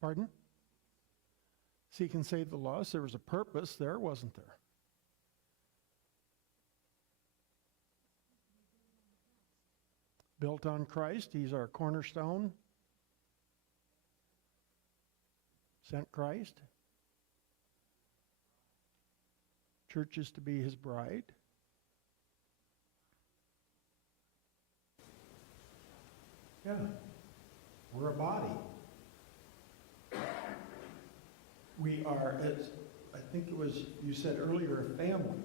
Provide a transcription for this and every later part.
Pardon? Seek and save the lost. There was a purpose there, wasn't there? Built on Christ. He's our cornerstone. Sent Christ. Church is to be his bride. Yeah. We're a body. We are, as I think it was, you said earlier, a family.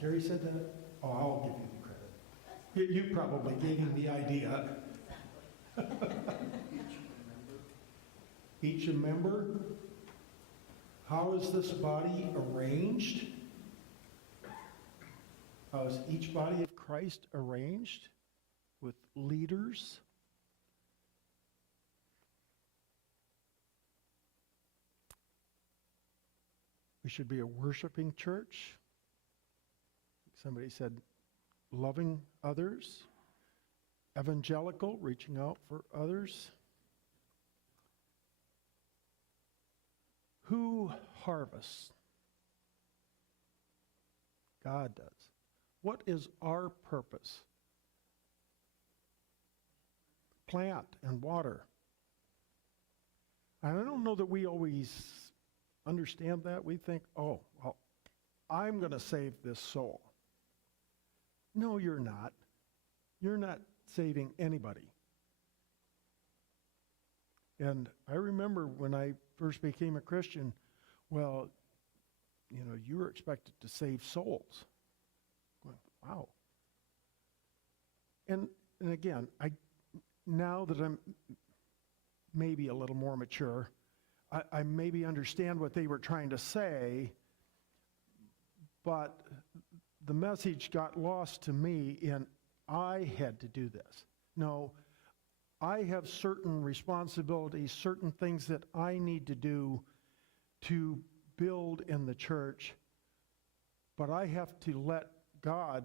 Gary said that? Oh, I'll give you the credit. You probably gave him the idea. Each a member. How is this body arranged? How is each body of Christ arranged? With leaders? We should be a worshiping church. Somebody said loving others. Evangelical, reaching out for others. Who harvests? God does. What is our purpose? Plant and water. And I don't know that we always understand that. We think, oh, well, I'm going to save this soul. No, you're not. You're not saving anybody. And I remember when I first became a Christian, well, you were expected to save souls. Going, wow. And again, now that I'm maybe a little more mature, I maybe understand what they were trying to say, but the message got lost to me in I had to do this. No, I have certain responsibilities, certain things that I need to do to build in the church, but I have to let God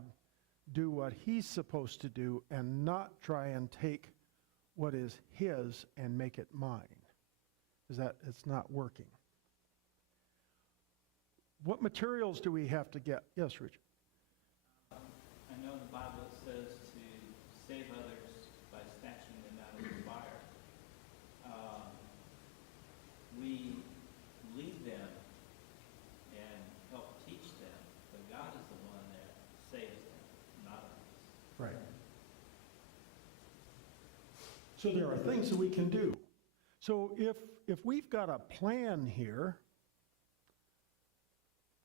do what he's supposed to do and not try and take what is his and make it mine. Is that it's not working. What materials do we have to get? Yes, Richard. I know in the Bible it says to save others by snatching them out of the fire. We lead them and help teach them, but God is the one that saves them, not us. Right. So there are things that we can do. So if we've got a plan here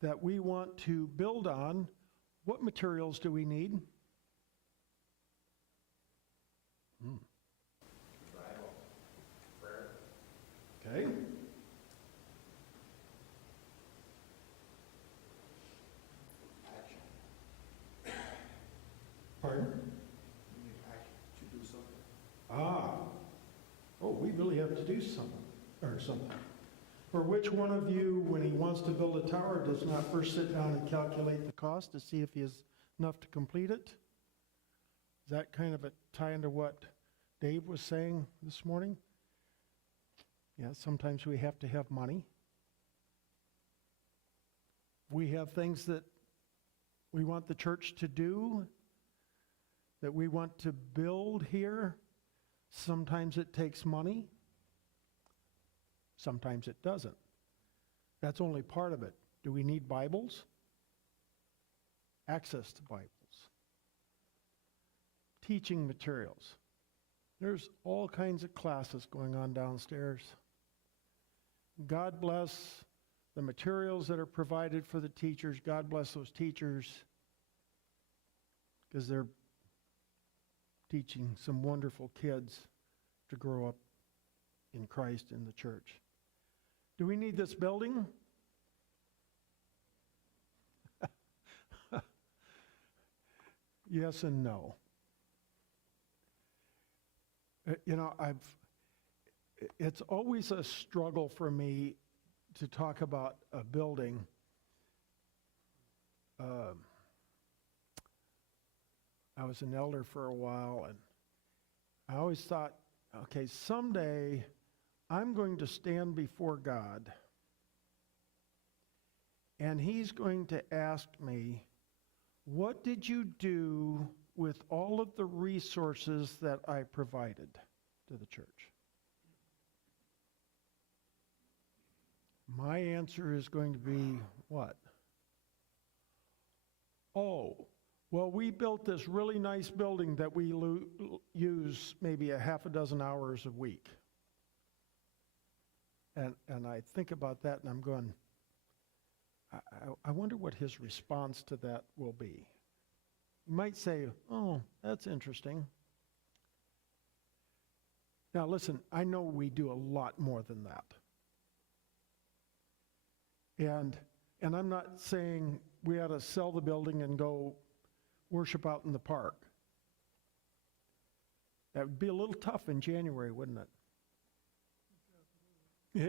that we want to build on, what materials do we need? Bible, prayer. Okay. Action. Pardon? We need action to do something. We really have to do something. For which one of you, when he wants to build a tower, does not first sit down and calculate the cost to see if he has enough to complete it? Is that kind of a tie into what Dave was saying this morning? Yeah, sometimes we have to have money. We have things that we want the church to do, that we want to build here. Sometimes it takes money. Sometimes it doesn't. That's only part of it. Do we need Bibles? Access to Bibles. Teaching materials. There's all kinds of classes going on downstairs. God bless the materials that are provided for the teachers. God bless those teachers, because they're teaching some wonderful kids to grow up in Christ in the church. Do we need this building? Yes and no. It's always a struggle for me to talk about a building. I was an elder for a while, and I always thought, okay, someday I'm going to stand before God, and He's going to ask me, what did you do with all of the resources that I provided to the church? My answer is going to be what? Oh, well, we built this really nice building that we use maybe a half a dozen hours a week. And I think about that and I'm going, I wonder what his response to that will be. He might say, oh, that's interesting. Now listen, I know we do a lot more than that. And I'm not saying we ought to sell the building and go worship out in the park. That would be a little tough in January, wouldn't it?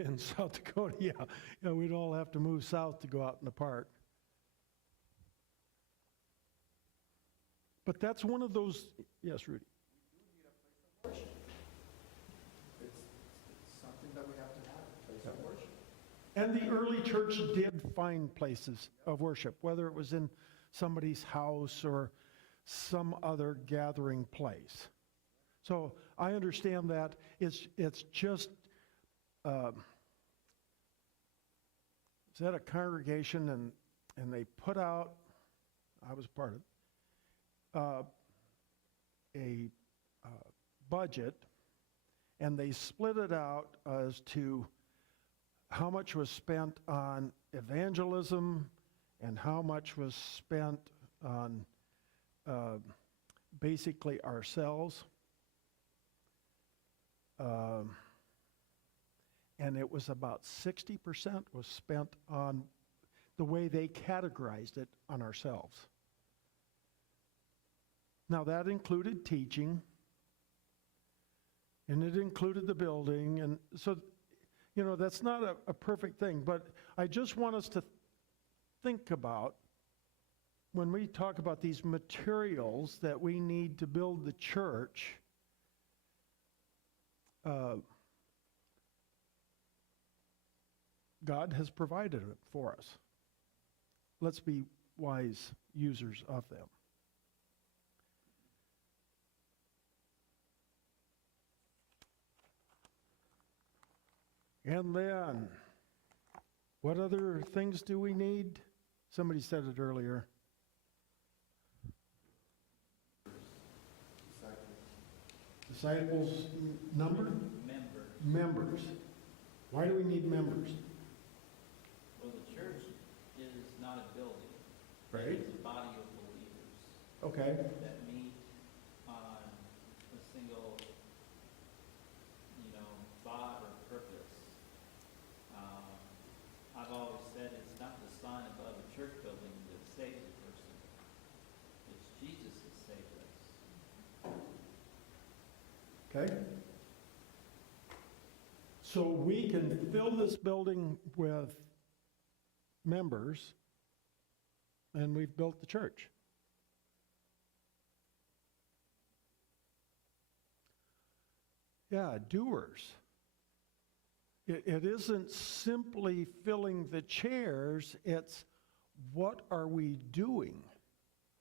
In South Dakota, yeah. We'd all have to move south to go out in the park. But that's one of those, yes, Rudy. It's something that we have to have, a place of worship. And the early church did find places of worship, whether it was in somebody's house or some other gathering place. So I understand that. It's just, is that a congregation and they put out, I was part of a budget, and they split it out as to how much was spent on evangelism and how much was spent on basically ourselves. And it was about 60% was spent on the way they categorized it on ourselves. Now that included teaching, and it included the building, and so, that's not a perfect thing, but I just want us to think about when we talk about these materials that we need to build the church, God has provided it for us. Let's be wise users of them. And then, what other things do we need? Somebody said it earlier. Disciples number? Members. Why do we need members? Well, the church is not a building. Right. It's a body of believers Okay. that meet on a single, thought or purpose. I've always said it's not the sign above a church building that saves a person. It's Jesus that saved us. Okay. So we can fill this building with members, and we've built the church. Yeah, doers. It isn't simply filling the chairs, it's what are we doing?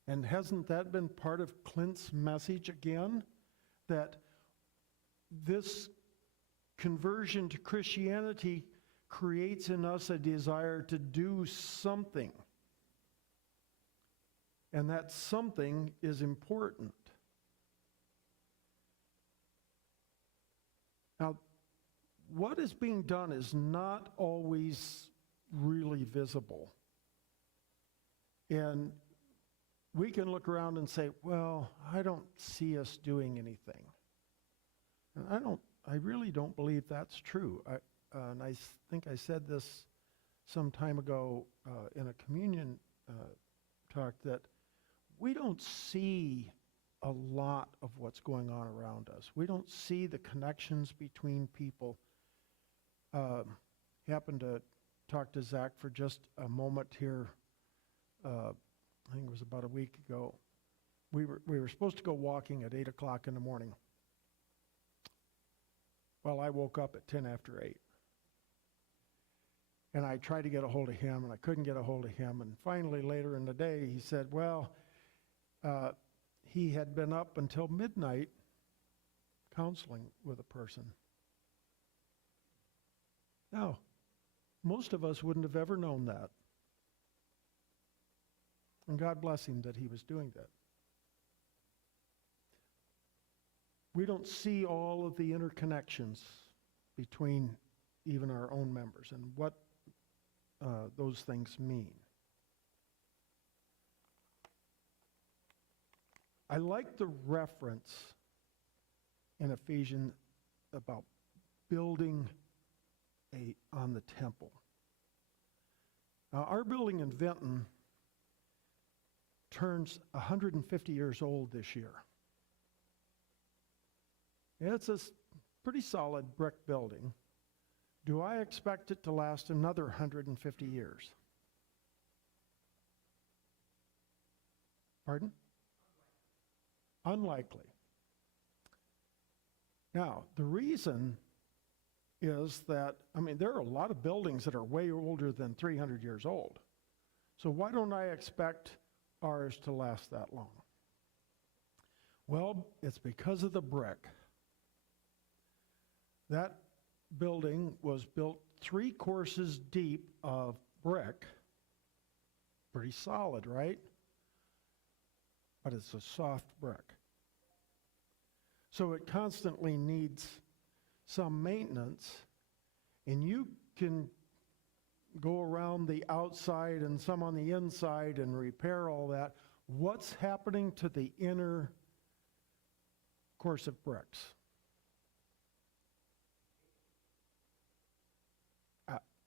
And hasn't that been part of Clint's message again? That this conversion to Christianity creates in us a desire to do something. And that something is important. Now, what is being done is not always really visible. And we can look around and say, well, I don't see us doing anything. And I really don't believe that's true. And I think I said this some time ago in a communion talk, that we don't see a lot of what's going on around us. We don't see the connections between people. Happened to talk to Zach for just a moment here. I think it was about a week ago. We were supposed to go walking at 8 o'clock in the morning. Well, I woke up at 10 after 8. And I tried to get a hold of him, and I couldn't get a hold of him. And finally, later in the day, he said, well, he had been up until midnight counseling with a person. Now, most of us wouldn't have ever known that. And God bless him that he was doing that. We don't see all of the interconnections between even our own members and what those things mean. I like the reference in Ephesians about building on the temple. Now, our building in Vinton turns 150 years old this year. It's a pretty solid brick building. Do I expect it to last another 150 years? Pardon? Unlikely. Now, the reason is that, there are a lot of buildings that are way older than 300 years old. So why don't I expect ours to last that long? Well, it's because of the brick. That building was built 3 courses deep of brick. Pretty solid, right? But it's a soft brick. So it constantly needs some maintenance, and you can go around the outside and some on the inside and repair all that. What's happening to the inner course of bricks?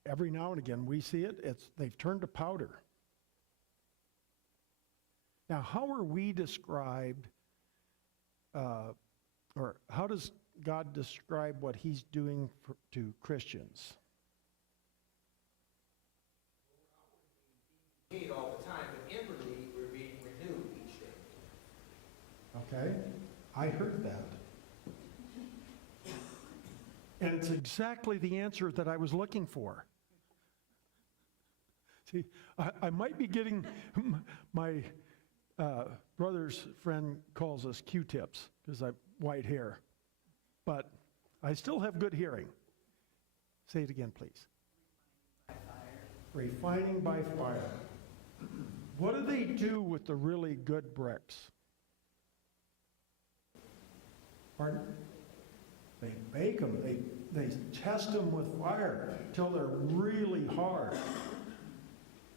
Every now and again we see it, they've turned to powder. Now, how are we described, or how does God describe what he's doing to Christians? Need all the time, but inwardly we're being renewed each day. Okay, I heard that. And it's exactly the answer that I was looking for. See, I might be getting, my brother's friend calls us Q-tips because I have white hair, but I still have good hearing. Say it again, please. Refining by fire. What do they do with the really good bricks? Pardon? They bake them. They test them with fire till they're really hard.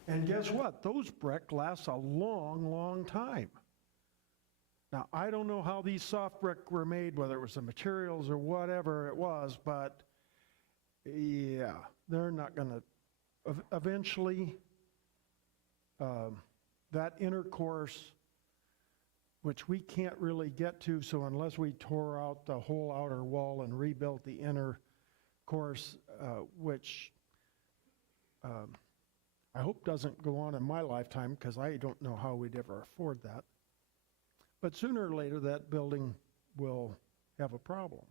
And guess what? Those brick last a long, long time. Now, I don't know how these soft brick were made, whether it was the materials or whatever it was, but yeah, they're not going to, eventually, that inner course, which we can't really get to, so unless we tore out the whole outer wall and rebuilt the inner course, which I hope doesn't go on in my lifetime, because I don't know how we'd ever afford that. But sooner or later, that building will have a problem.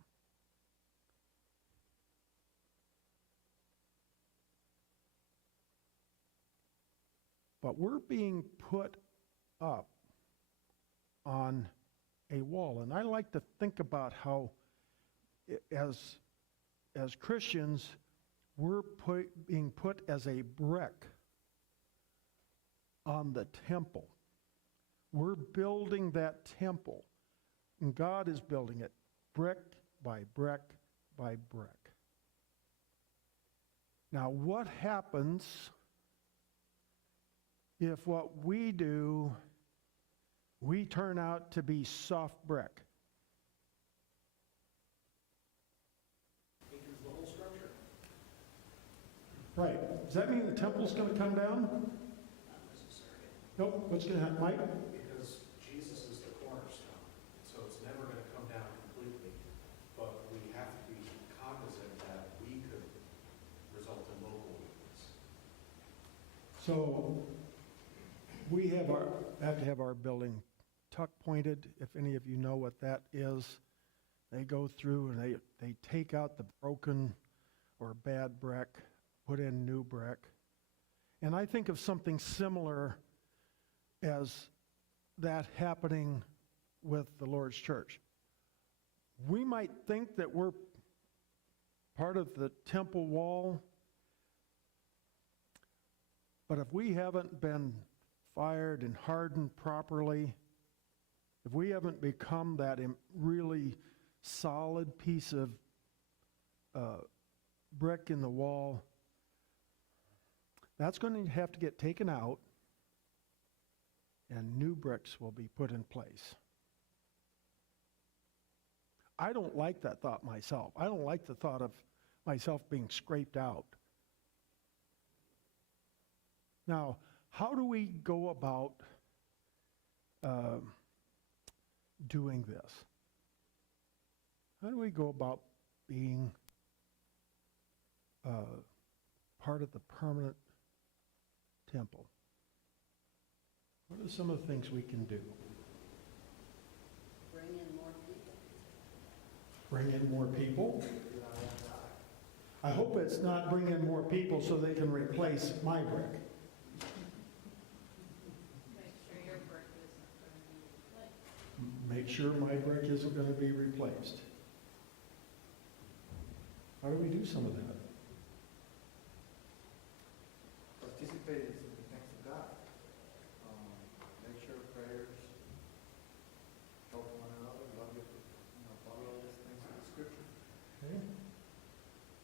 But we're being put up on a wall. And I like to think about how, as Christians, we're being put as a brick on the temple. We're building that temple, and God is building it brick by brick by brick. Now, what happens if what we do, we turn out to be soft brick? Weakens the whole structure. Right. Does that mean the temple's going to come down? Not necessarily. Nope. What's going to happen, Mike? Because Jesus is the cornerstone, so it's never going to come down completely. But we have to be cognizant that we could result in local weakness. So we have to have our building tuck pointed. If any of you know what that is, They go through and they take out the broken or bad brick, put in new brick. And I think of something similar as that happening with the Lord's church. We might think that we're part of the temple wall, but if we haven't been fired and hardened properly, if we haven't become that really solid piece of brick in the wall, that's going to have to get taken out, and new bricks will be put in place. I don't like that thought myself. I don't like the thought of myself being scraped out. Now, how do we go about doing this? How do we go about being part of the permanent temple? What are some of the things we can do? Bring in more people. Bring in more people? I hope it's not bring in more people so they can replace my brick. Make sure your brick isn't going to be replaced. Make sure my brick isn't going to be replaced. How do we do some of that? Participate in the things of God. Make sure prayers, help one another, love your, follow these things in the scripture. Okay.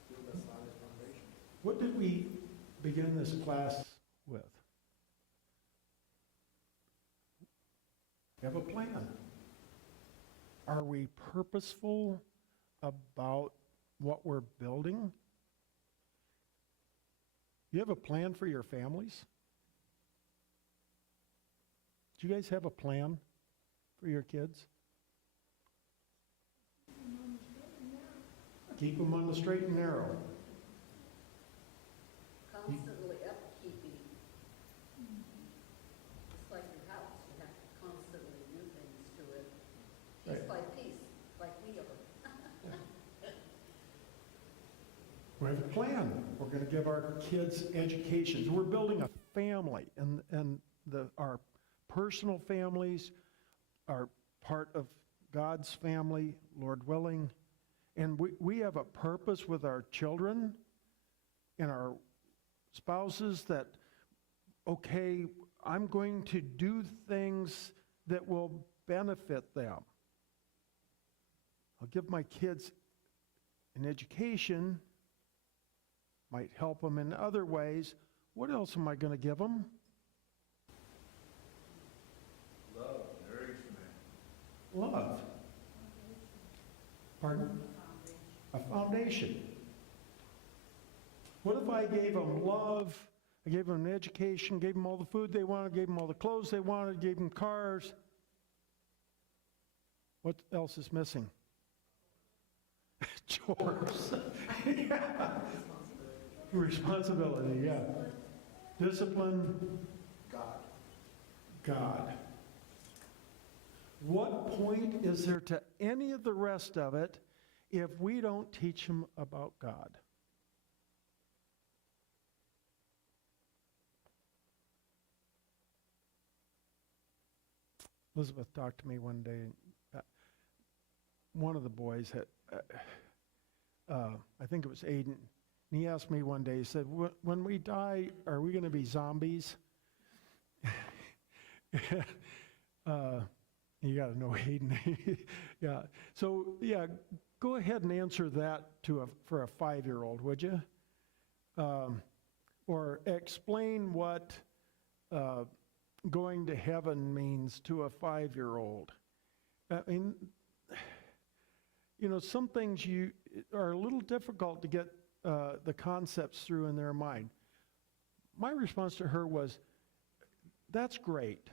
Build a solid foundation. What did we begin this class with? We have a plan. Are we purposeful about what we're building? You have a plan for your families? Do you guys have a plan for your kids? Keep them on the straight and narrow. Constantly upkeeping. It's like your house. You have to constantly do things to it. Piece Right. by piece, like we are. We have a plan. We're going to give our kids educations. We're building a family, and our personal families are part of God's family, Lord willing. And we have a purpose with our children and our spouses that, okay, I'm going to do things that will benefit them. I'll give my kids an education, might help them in other ways. What else am I going to give them? Love, nourishment. Love. Pardon? A foundation. What if I gave them love, I gave them an education, gave them all the food they wanted, gave them all the clothes they wanted, gave them cars? What else is missing? Chores. Yeah. Responsibility, yeah. Discipline. God. What point is there to any of the rest of it if we don't teach them about God? Elizabeth talked to me one day. One of the boys had, I think it was Aiden, and he asked me one day, he said, when we die, are we going to be zombies? You got to know Aiden. Yeah. So, yeah, go ahead and answer that for a 5-year-old, would you? Or explain what going to heaven means to a 5-year-old. I mean, some things are a little difficult to get the concepts through in their mind. My response to her was, that's great.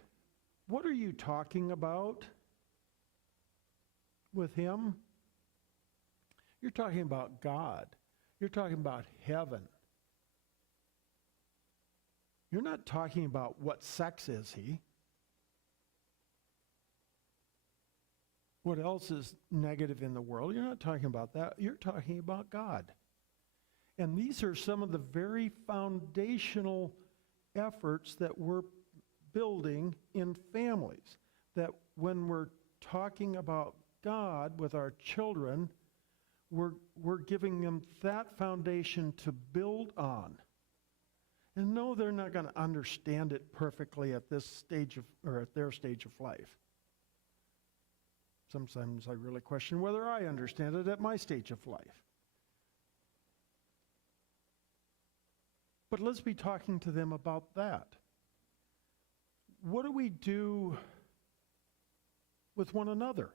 What are you talking about with him? You're talking about God. You're talking about heaven. You're not talking about what sex is he. what else is negative in the world. You're not talking about that. You're talking about God. And these are some of the very foundational efforts that we're building in families. That when we're talking about God with our children, we're giving them that foundation to build on. And no, they're not going to understand it perfectly at this stage of, or at their stage of life. Sometimes I really question whether I understand it at my stage of life. But let's be talking to them about that. What do we do with one another?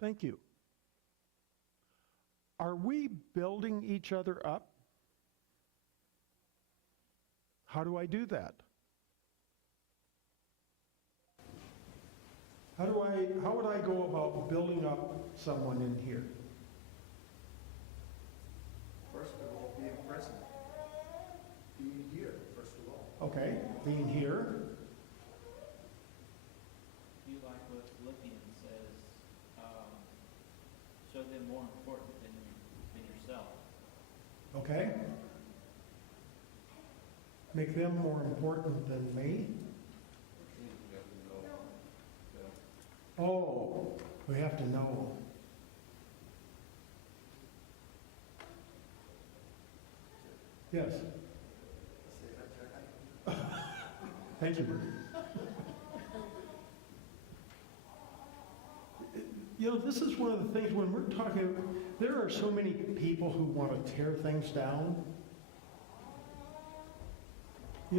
Thank you. Are we building each other up? How do I do that? How would I go about building up someone in here? First of all, being present. Being here, first of all. Okay, being here. Do you like what Philippians says, show them more important than yourself? Okay. Make them more important than me. Oh, we have to know. Yes. Say that, Jack. Thank you, Bert. You know, this is one of the things when we're talking, there are so many people who want to tear things down. You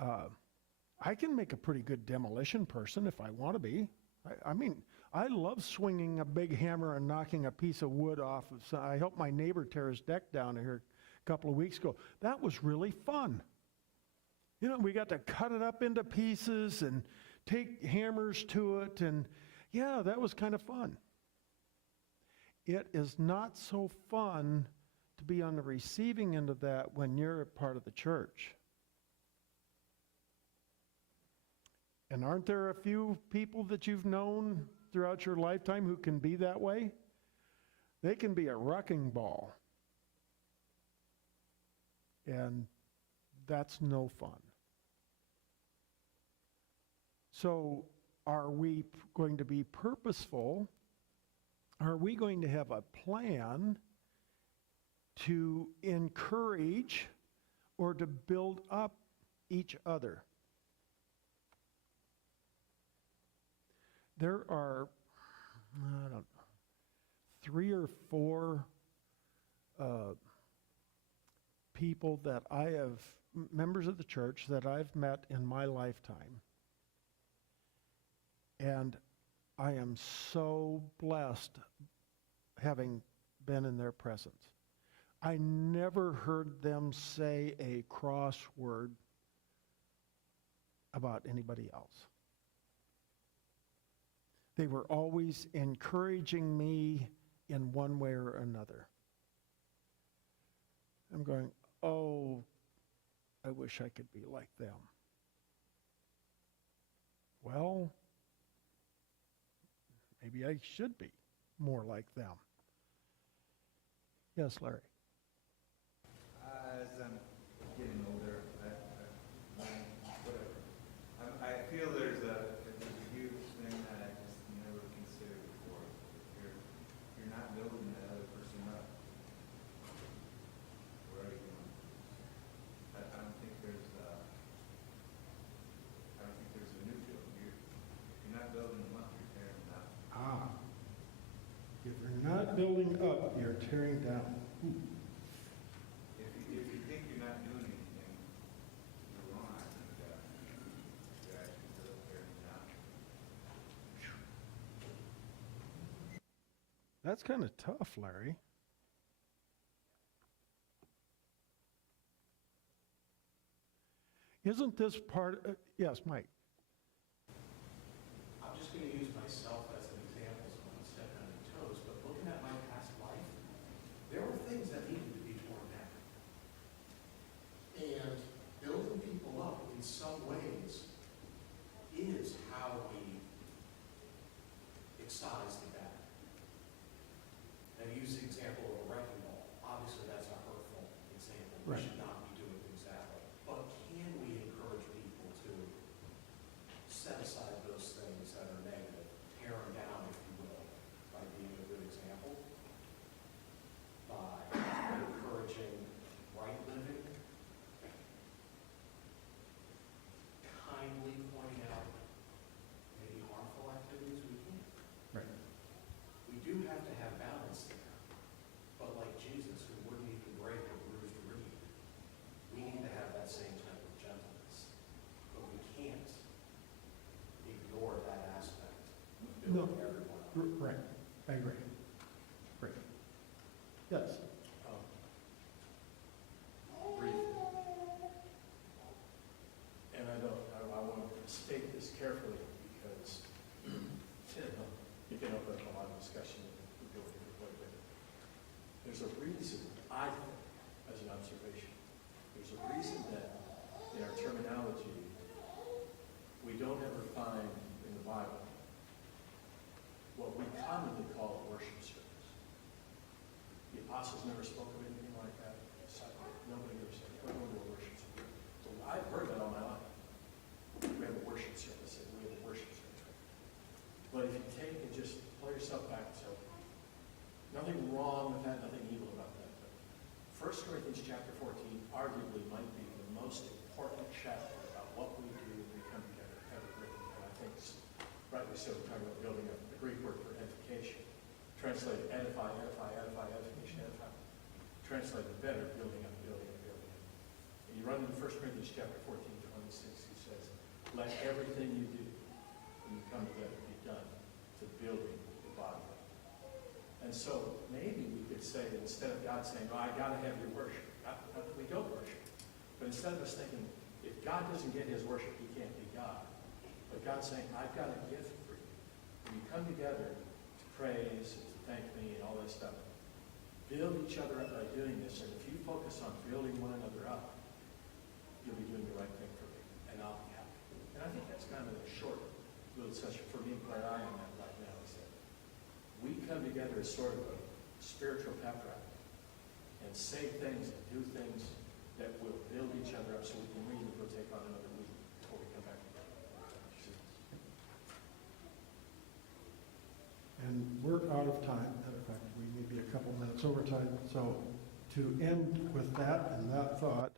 know, I can make a pretty good demolition person if I want to be. I mean, I love swinging a big hammer and knocking a piece of wood off. I helped my neighbor tear his deck down here a couple of weeks ago. That was really fun. You know, we got to cut it up into pieces and take hammers to it, and yeah, that was kind of fun. It is not so fun to be on the receiving end of that when you're a part of the church. And aren't there a few people that you've known throughout your lifetime who can be that way? They can be a wrecking ball. And that's no fun. So, are we going to be purposeful? Are we going to have a plan to encourage or to build up each other? There are, I don't know, 3 or 4 people that I have, members of the church that I've met in my lifetime. And I am so blessed having been in their presence. I never heard them say a cross word about anybody else. They were always encouraging me in one way or another. I'm going, oh, I wish I could be like them. Well, maybe I should be more like them. Yes, Larry. As I'm getting older, I feel there's a huge thing that I just never considered before. You're not building that other person up. Where are you going? I don't think there's a new build. You're not building them up, you're tearing them down. If you're not building up, you're tearing down. If you think you're not doing anything, you're wrong. I think you're actually tearing down. That's kind of tough, Larry. Isn't this part, yes, Mike? I'm just going to use myself as an example, so I'm not stepping on your toes, but looking at my past life, there were things that needed to be torn down. And building people up in some So, right, I agree. Great. Yes. Briefly. And I want to state this carefully because you can open up a lot of discussion and go different way with it. There's a reason, I think, as an observation, there's a reason that in our terminology, we don't ever find in the Bible what we commonly call a worship service. The apostles never spoke of anything like that. Nobody ever said, we're going to a worship service. So I've heard that all my life. We have a worship service, and we have a worship service. But if you take and just pull yourself back, so nothing wrong with that, nothing evil about that. But 1 Corinthians chapter 14 arguably might be the most important chapter about what we do when we come together ever written. And I think, rightly so, we're talking about building up. The Greek word for edification. Translated edify, edify, edify, edification, edify. Translated better, building up, building up, building up. And you run into 1 Corinthians chapter 14, 26, he says, let everything you do when you come together be done to building the body. And so maybe we could say, instead of God saying, oh, I got to have your worship, not that we don't worship. But instead of us thinking, if God doesn't get his worship, he can't be God. But God's saying, I've got a gift for you. When you come together to praise, and to thank me, and all that stuff, build each other up by doing this. And if you focus on building one another up, you'll be doing the right thing for me, and I'll be happy. And I think that's kind of a short little session for me where I am at right now, is that we come together as sort of a spiritual pep rally and say things and do things that will build each other up so we can really go take on another week before we come back together. And we're out of time. Matter of fact, we may be a couple minutes over time. So to end with that and that thought,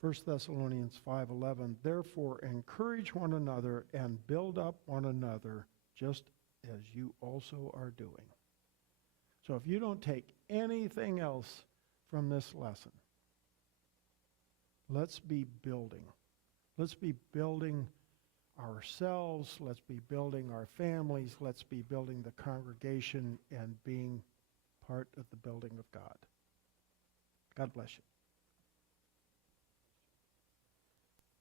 1 Thessalonians 5:11, therefore encourage one another and build up one another just as you also are doing. So if you don't take anything else from this lesson, let's be building. Let's be building ourselves. Let's be building our families. Let's be building the congregation and being part of the building of God. God bless you.